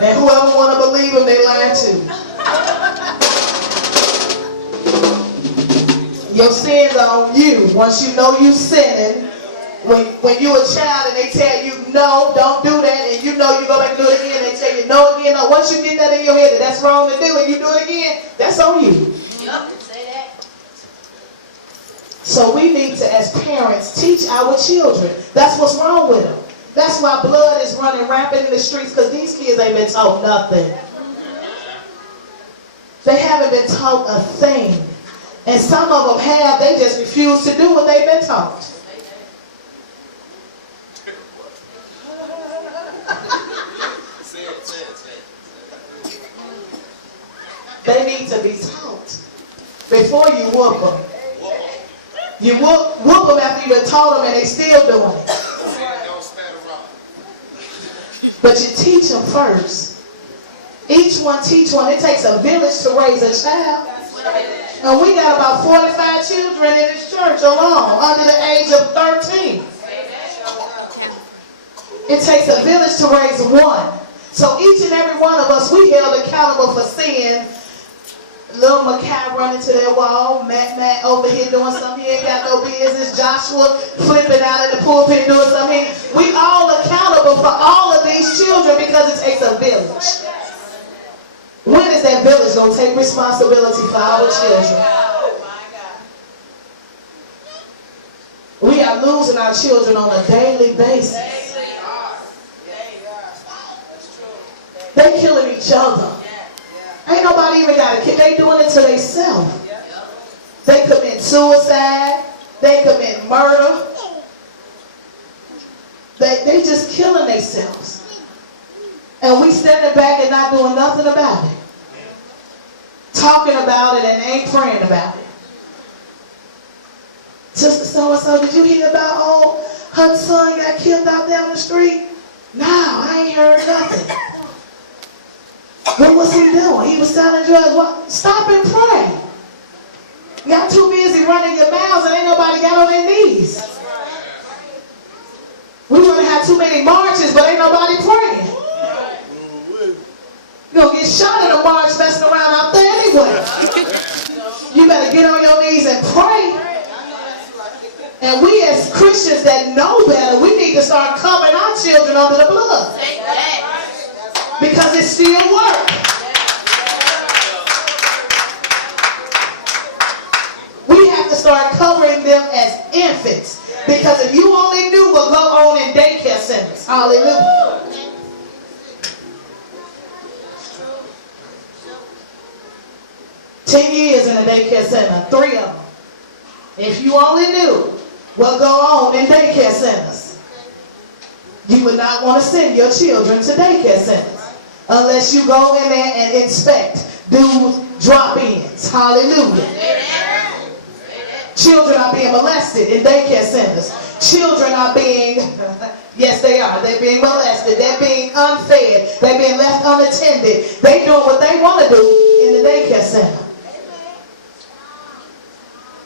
And whoever want to believe them, they lying too. Your sins are on you. Once you know you sinning, when you a child and they tell you, no, don't do that, and you know you go back and do it again, and they tell you, no, again, no. Once you get that in your head that that's wrong to do, and you do it again, that's on you. Yup, say that. So we need to, as parents, teach our children. That's what's wrong with them. That's why blood is running rampant in the streets, because these kids ain't been taught nothing. They haven't been taught a thing. And some of them have, they just refuse to do what they've been taught. They need to be taught before you whoop them. You whoop them after you've taught them and they still doing it. But you teach them first. Each one teach one. It takes a village to raise a child. And we got about 45 children in this church alone, under the age of 13. It takes a village to raise one. So each and every one of us, we held accountable for sin. Little Makai running to that wall, Matt over here doing something he ain't got no business, Joshua flipping out in the pulpit doing something. We all accountable for all of these children because it takes a village. When is that village going to take responsibility for our children? We are losing our children on a daily basis. They killing each other. Ain't nobody even got a kid. They doing it to themselves. They commit suicide. They commit murder. They just killing themselves. And we standing back and not doing nothing about it. Talking about it and ain't praying about it. Sister so-and-so, did you hear about her son got killed out there on the street? No, I ain't heard nothing. What was he doing? He was selling drugs. What? Stop and pray. Y'all too busy running your mouths and ain't nobody got on their knees. We want to have too many marches, but ain't nobody praying. You're going to get shot in a march messing around out there anyway. You better get on your knees and pray. And we as Christians that know better, we need to start covering our children under the blood. Because it still works. We have to start covering them as infants. Because if you only knew what go on in daycare centers, hallelujah. "10 years in a daycare center, 3 of them. If you only knew what go on in daycare centers, you would not want to send your children to daycare centers. Unless you go in there and inspect, do drop-ins. Hallelujah. Children are being molested in daycare centers. Children are being, yes they are, they're being molested. They're being unfed. They're being left unattended. They're doing what they want to do in the daycare center.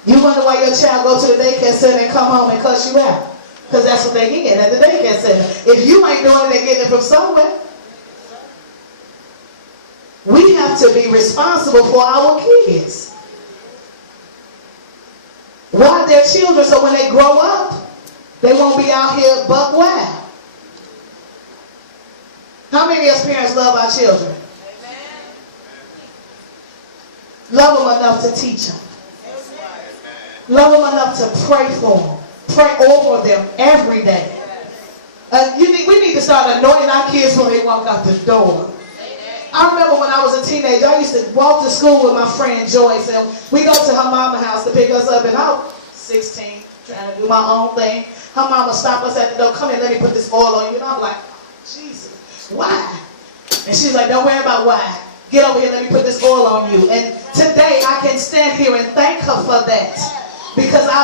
You wonder why your child go to the daycare center and come home and cuss you out. Because that's what they're getting at the daycare center. If you ain't doing it, they're getting it from somewhere. We have to be responsible for our kids. While they're children, so when they grow up, they won't be out here buck wild. How many of us parents love our children? Love them enough to teach them. Love them enough to pray for them. Pray over them every day. We need to start anointing our kids when they walk out the door. I remember when I was a teenager, I used to walk to school with my friend Joyce, and we go to her mama's house to pick us up, and I was 16, trying to do my own thing. Her mama stopped us at the door, "Come here, let me put this oil on you." And I'm like, "Jesus, why?" And she's like, "Don't worry about why. Get over here, let me put this oil on you." And today I can stand here and thank her for that. Because I